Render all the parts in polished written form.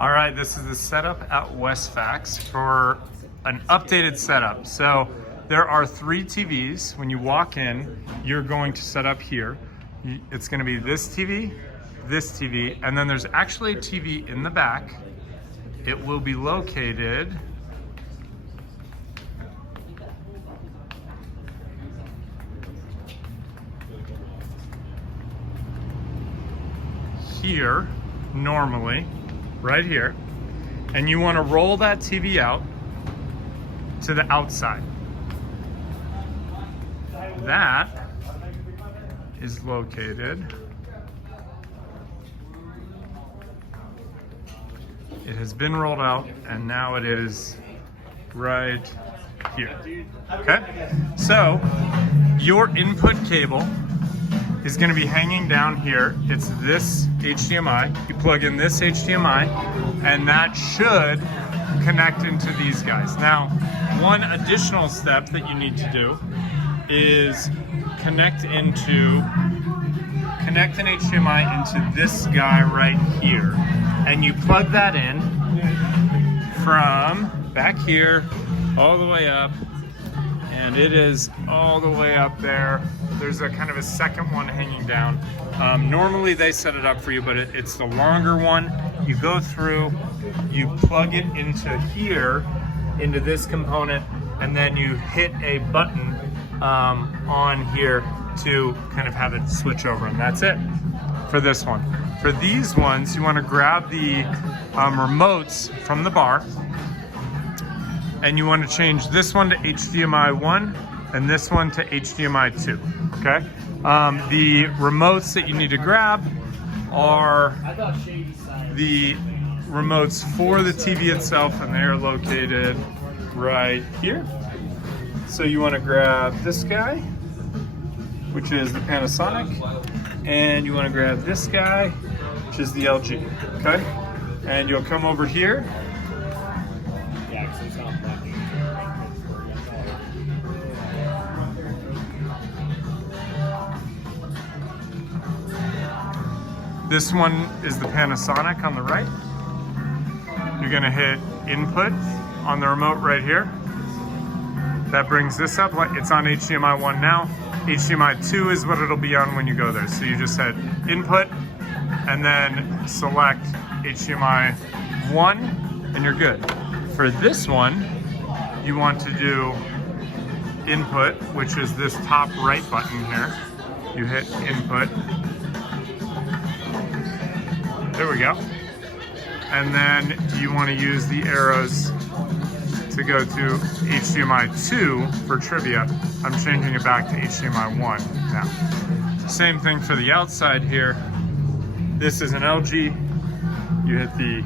All right, this is the setup at Westfax for an updated setup. So there are 3 TVs. When you walk in, you're going to set up here. It's going to be this TV, and then there's actually a TV in the back. It will be located here, normally, right here, and you want to roll that TV out to the outside. That is located, it has been rolled out, and now it is right here. Okay, so your input cable is going to be hanging down here. It's this HDMI. You plug in this HDMI, and that should connect into these guys. Now, one additional step that you need to do is connect an HDMI into this guy right here, and you plug that in from back here all the way up, and it is all the way up there. There's a kind of a second one hanging down. Normally they set it up for you, but it's the longer one. You go through, you plug it into here, into this component, and then you hit a button on here to kind of have it switch over, and that's it for this one. For these ones, you want to grab the remotes from the bar, and you want to change this one to HDMI 1 and this one to HDMI 2, okay? The remotes that you need to grab are the remotes for the TV itself, and they are located right here. So you want to grab this guy, which is the Panasonic, and you want to grab this guy, which is the LG, okay? And you'll come over here. This one is the Panasonic on the right. You're gonna hit input on the remote right here. That brings this up, it's on HDMI 1 now. HDMI 2 is what it'll be on when you go there. So you just hit input and then select HDMI 1 and you're good. For this one, you want to do input, which is this top right button here. You hit input. There we go. And then you want to use the arrows to go to HDMI 2 for trivia. I'm changing it back to HDMI 1 now. Same thing for the outside here. This is an LG. You hit the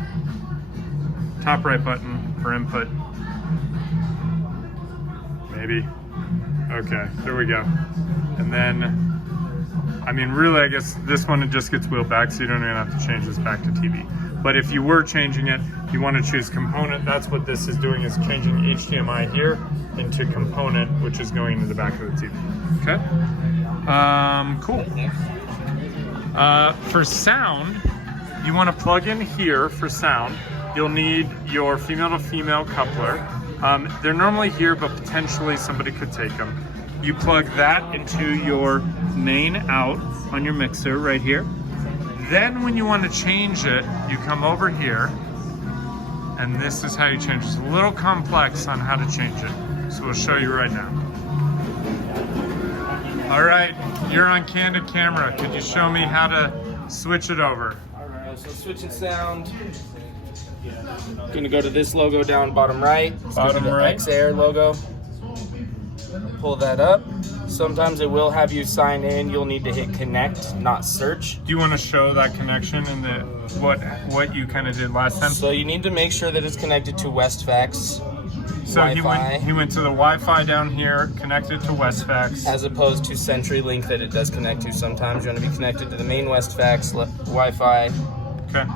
top right button for input. Maybe. Okay, there we go. And then, I mean, really, I guess this one, it just gets wheeled back, so you don't even have to change this back to TV. But if you were changing it, you want to choose component. That's what this is doing, is changing HDMI here into component, which is going into the back of the TV. Okay? Cool. For sound, you want to plug in here for sound. You'll need your female-to-female coupler. They're normally here, but potentially somebody could take them. You plug that into your main out on your mixer right here. Then when you want to change it, you come over here, and this is how you change it. It's a little complex on how to change it, so we'll show you right now. All right, you're on candid camera. Could you show me how to switch it over? All right, so switching sound. Gonna go to this logo down bottom right. Bottom right. X-Air logo. Pull that up. Sometimes it will have you sign in. You'll need to hit connect, not search. Do you want to show that connection and what you kind of did last time? So you need to make sure that it's connected to Westfax So Wi-Fi. he went to the Wi-Fi down here, connected to Westfax. As opposed to CenturyLink that it does connect to sometimes. You want to be connected to the main Westfax Wi-Fi. Okay.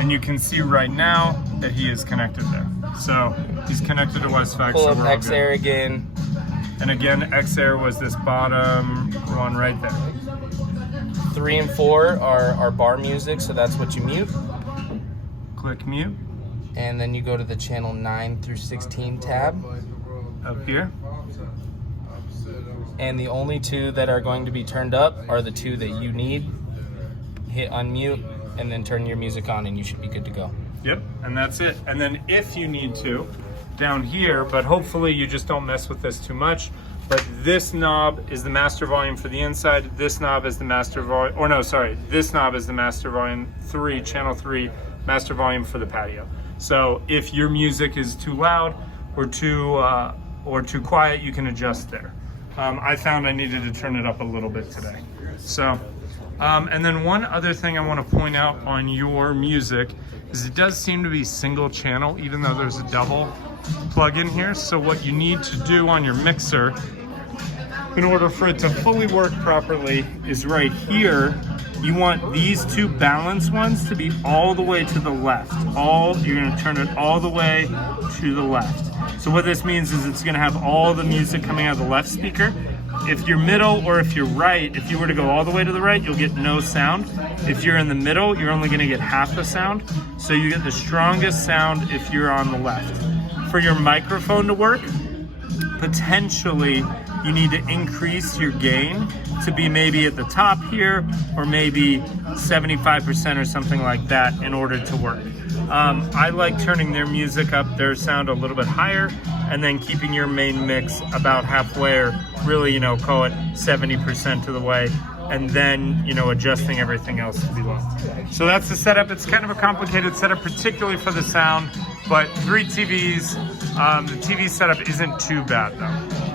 And you can see right now that he is connected there. So he's connected to Westfax. Pull so up we're all X-Air good. again. And again, X-Air was this bottom one right there. 3 and 4 are bar music, so that's what you mute. Click mute and then you go to the channel 9 through 16 tab. up here. And the only two that are going to be turned up are the two that you need. Hit unmute and then turn your music on and you should be good to go. Yep, and that's it. And then if you need to, down here, but hopefully you just don't mess with this too much, but this knob is the master volume for the inside. This knob is the master volume, or no, sorry, this knob is the master volume 3, channel 3, master volume for the patio. So if your music is too loud or too quiet, you can adjust there. I found I needed to turn it up a little bit today. So, and then one other thing I want to point out on your music is it does seem to be single channel, even though there's a double plug in here. So what you need to do on your mixer in order for it to fully work properly is right here. You want these two balanced ones to be all the way to the left. You're gonna turn it all the way to the left. So what this means is it's gonna have all the music coming out of the left speaker. If you're middle or if you're right, if you were to go all the way to the right, you'll get no sound. If you're in the middle, you're only gonna get half the sound. So you get the strongest sound if you're on the left. For your microphone to work, potentially you need to increase your gain to be maybe at the top here or maybe 75% or something like that in order to work. I like turning their music up, their sound a little bit higher, and then keeping your main mix about halfway, or really, call it 70% of the way, and then, adjusting everything else to be low. So that's the setup. It's kind of a complicated setup, particularly for the sound, but 3 TVs. The TV setup isn't too bad though.